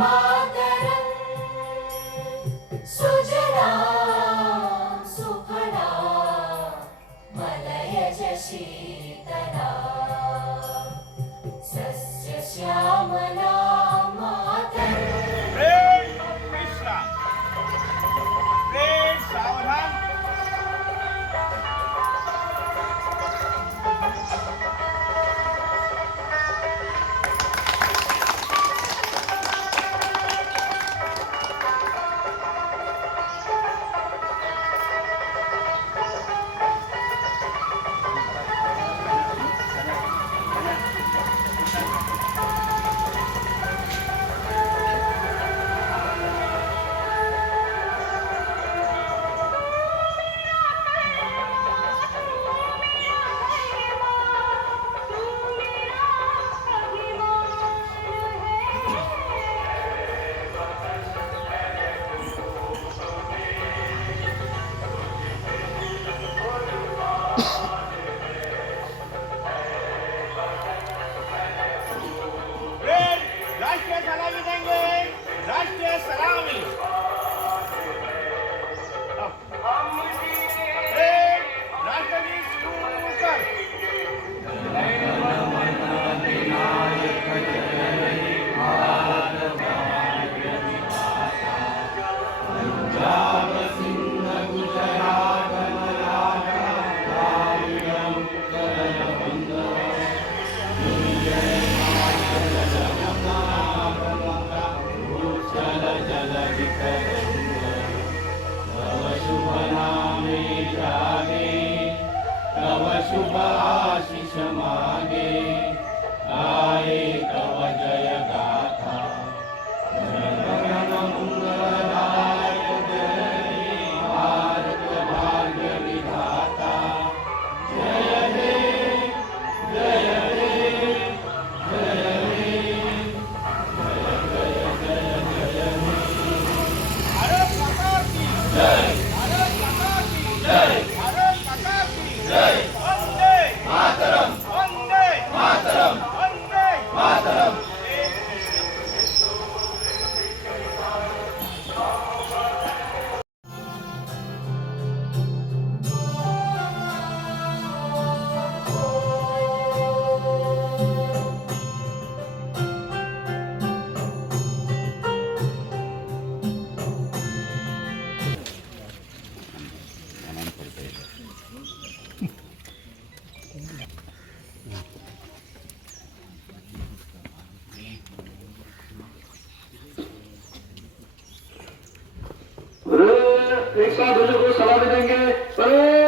my एक साथ बुजुर्ग को सलाह भी देंगे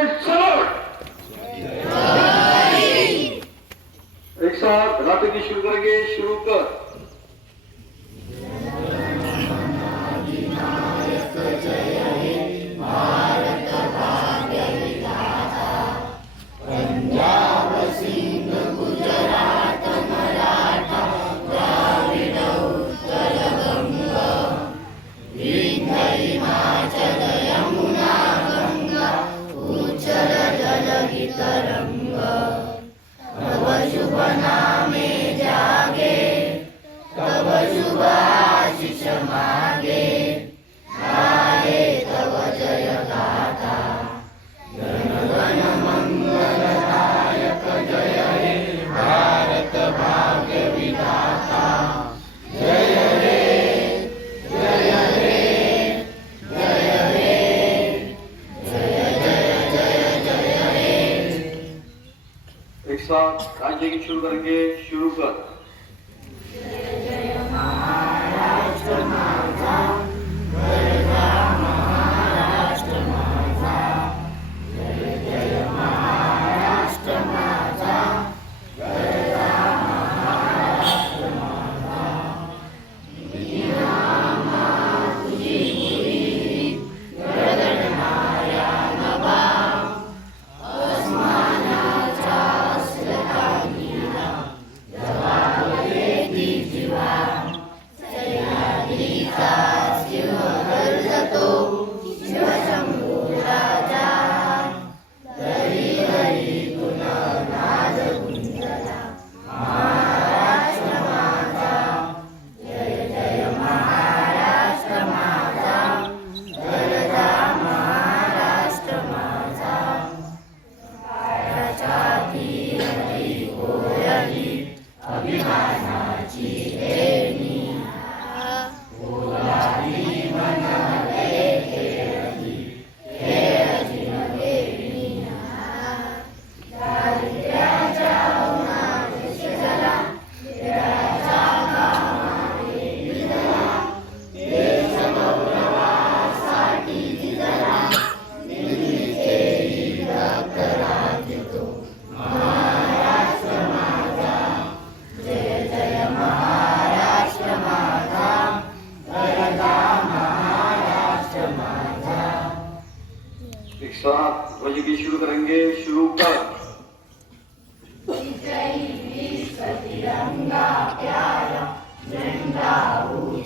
आगे शुरू करेंगे शुरू कर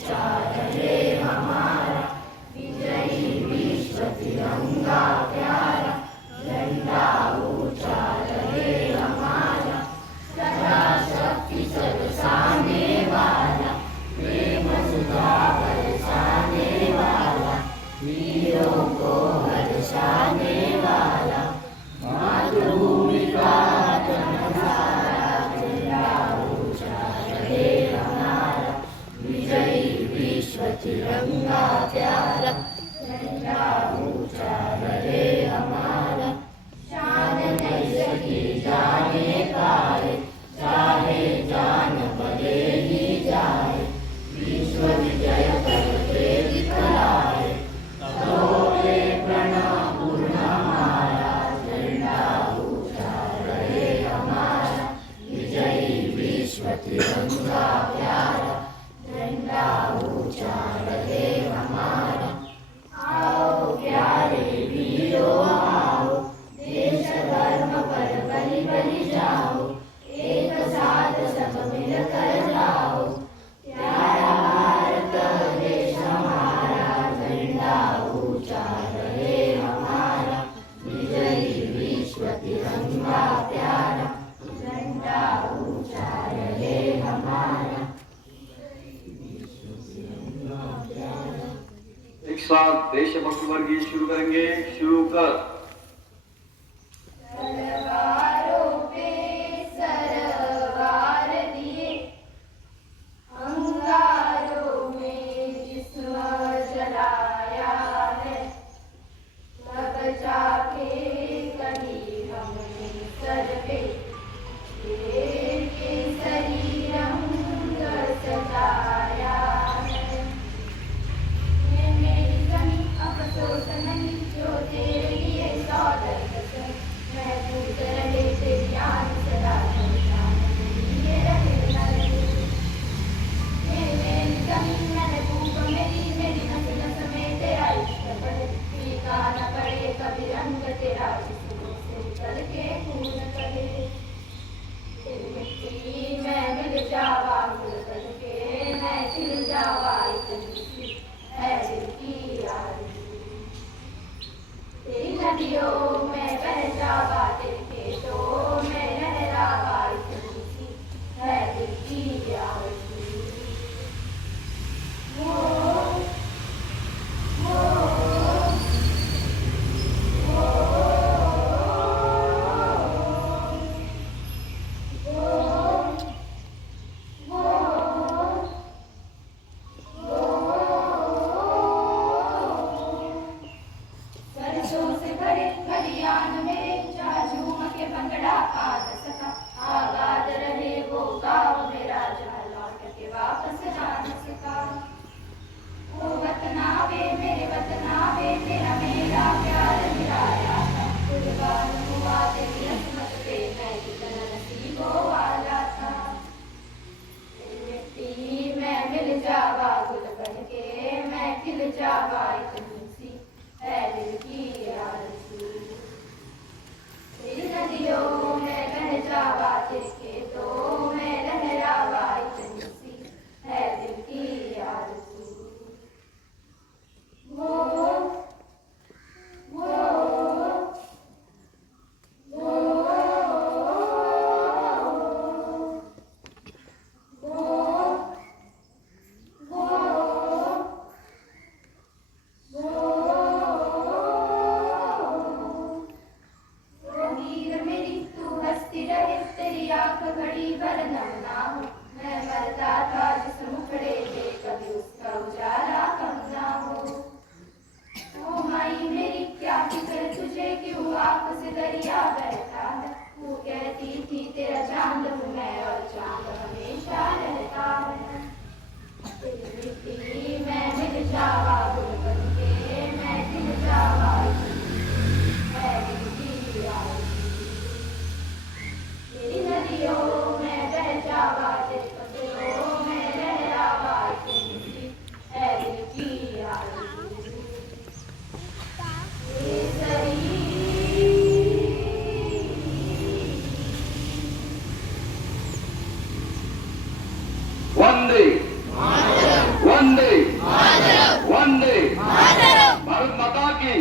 จารเล विश्व तिरंगा प्यारा झंडा ऊंचा रहे हमारा शिक्षा देशभक्त वर्गीय शुरू करेंगे शुरू कर Oh.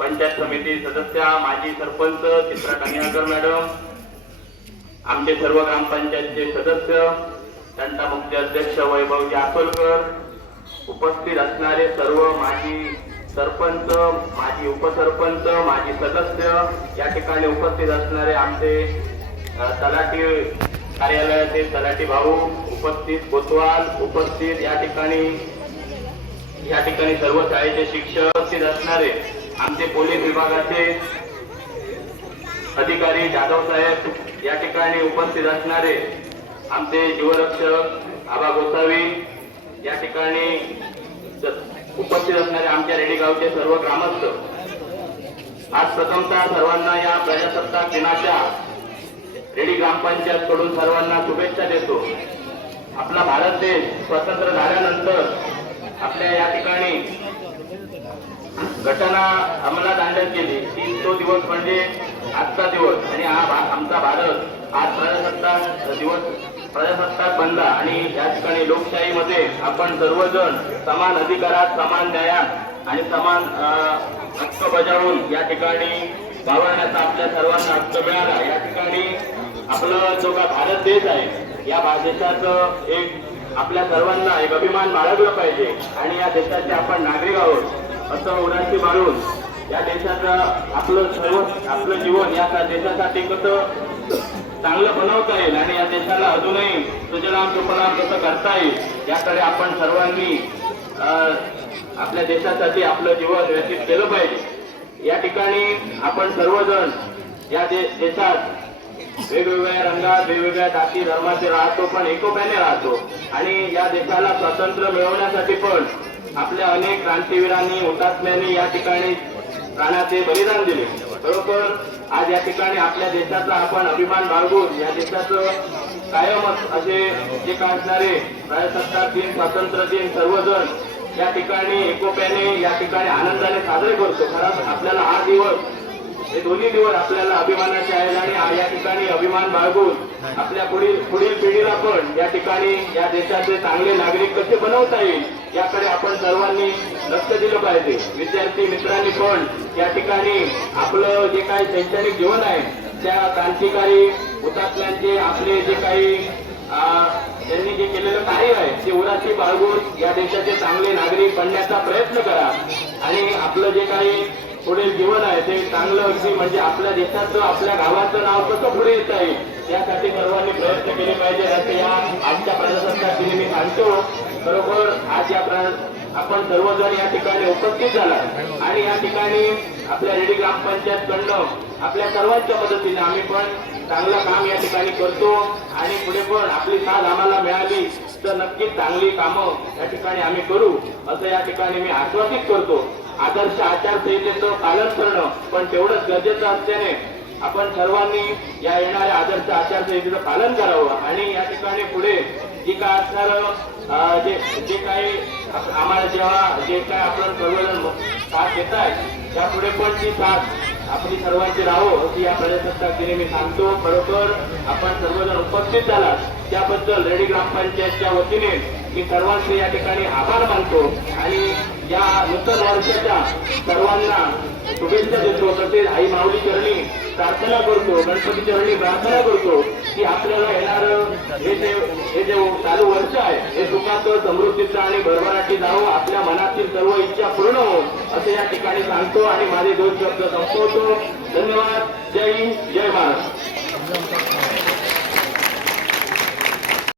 पंचायत समिती सदस्य माजी सरपंच चित्रा कानियाकर मॅडम आमचे सर्व ग्रामपंचायतचे सदस्य त्यांचा मुख्य अध्यक्ष वैभव जाकोलकर उपस्थित असणारे सर्व माजी सरपंच माजी उपसरपंच माजी सदस्य या ठिकाणी उपस्थित असणारे आमचे तलाठी कार्यालयाचे तलाठी भाऊ उपस्थित कोतवाल उपस्थित या ठिकाणी या ठिकाणी सर्व शाळेचे शिक्षक असणारे आमचे पोलीस विभागाचे अधिकारी जाधव साहेब या ठिकाणी उपस्थित असणारे आमचे जीवरक्षक आबा गोसावी या ठिकाणी उपस्थित असणारे आमच्या रेडीगावचे सर्व ग्रामस्थ. आज प्रथमतः सर्वांना या प्रजासत्ताक दिनाच्या रेडी ग्रामपंचायत कडून सर्वांना शुभेच्छा देतो. आपला भारत देश स्वतंत्र झाल्यानंतर आपल्या या ठिकाणी घटना अंमलात आणण्यात गेली की तो दिवस म्हणजे आजचा दिवस. आणि हा आमचा भारत आज प्रजासत्ताक दिवस प्रजासत्ताक बनला. आणि या ठिकाणी लोकशाहीमध्ये आपण सर्वजण समान अधिकारात समान न्यायात आणि समान हक्क बजावून या ठिकाणी वावरण्याचा आपल्या सर्वांना हक्क मिळाला. या ठिकाणी आपलं जो का भारत देश आहे या देशाचं एक आपल्या सर्वांना एक अभिमान बाळगला पाहिजे. आणि या देशाचे आपण नागरिक आहोत. असं उराशी मारून या देशाचं आपलं सर्व आपलं जीवन या देशासाठी कसं चांगलं बनवता येईल आणि या देशाला अजूनही सुजलाम सुपलाम कसं करता येईल याकडे आपण सर्वांनी आपल्या देशासाठी आपलं जीवन व्यतीत केलं पाहिजे. या ठिकाणी आपण सर्वजण या दे- देशात वेगवेगळ्या रंगात वेगवेगळ्या जाती धर्माचे राहतो पण एकोप्याने राहतो. आणि या देशाला स्वातंत्र्य मिळवण्यासाठी पण आपल्या अनेक क्रांतीवीरांनी हुतात्म्यांनी या ठिकाणी प्राणाचे बलिदान दिले. बरोबर आज या ठिकाणी आपल्या देशाचा आपण अभिमान बाळगून या देशाचं कायमच असे जे असणारे प्रजासत्ताक दिन स्वातंत्र्य दिन सर्वजण या ठिकाणी एकोप्याने या ठिकाणी आनंदाने साजरे करतो. खरंच आपल्याला हा दिवस हे दोन्ही दिवस आपल्याला अभिमानाचे आहेत आणि या ठिकाणी अभिमान बाळगून आपल्या पुढील पुढील पिढीला पण या ठिकाणी या देशाचे चांगले नागरिक कसे बनवता येईल याकडे आपण सर्वांनी लक्ष दिलं पाहिजे. विद्यार्थी मित्रांनी पण या ठिकाणी आपलं जे काही शैक्षणिक जीवन आहे त्या क्रांतिकारी हुतात्म्यांचे आपले जे काही त्यांनी जे केलेलं कार्य आहे ते उराशी बाळगून या देशाचे चांगले नागरिक बनण्याचा प्रयत्न करा. आणि आपलं जे काही पुढील जीवन आहे ते चांगलं अगदी म्हणजे आपल्या देशाचं आपल्या गावाचं नाव कसं पुढे येत आहे यासाठी सर्वांनी प्रयत्न केले पाहिजे. असं या आजच्या प्रजासत्ताक दिनी मी सांगतो बरोबर आज या आपण सर्वजण या ठिकाणी उपस्थित झाला. आणि या ठिकाणी आपल्या रेडी ग्रामपंचायत कडनं आपल्या सर्वांच्या मदतीने आम्ही पण चांगलं काम या ठिकाणी करतो. आणि पुढे पण आपली साथ आम्हाला मिळाली तर नक्कीच चांगली कामं या ठिकाणी आम्ही करू असं या ठिकाणी मी आश्वासित करतो. आदर्श आचारसंहितेचं पालन करणं पण तेवढंच गरजेचं असल्याने आपण सर्वांनी या येणाऱ्या आदर्श आचारसंहितेचं पालन करावं. आणि या ठिकाणी पुढे जी काय असणार जे जे काही आम्हाला जेव्हा जे काय आपण सर्वजण साथ घेत आहे त्यापुढे पण ती साथ आपली सर्वांची राहो अशी या प्रजासत्ताक दिने मी सांगतो. खरोखर आपण सर्वजण उपस्थित झाला त्याबद्दल रेडी ग्रामपंचायतच्या वतीने मी सर्वांचे या ठिकाणी आभार मानतो. आणि या नूतन वर्षाच्या सर्वांना शुभेच्छा देतो. तसेच आई माऊली चरणी प्रार्थना करतो. गणपती चरणी प्रार्थना करतो की आपल्याला येणार हे जे हे जे चालू वर्ष आहे हे सुखाचं समृद्धीचं आणि भरभराटी जावं आपल्या मनातील सर्व इच्छा पूर्ण हो असे या ठिकाणी सांगतो आणि माझे दोन शब्द संपवतो. धन्यवाद. जय हिंद. जय महाराष्ट्र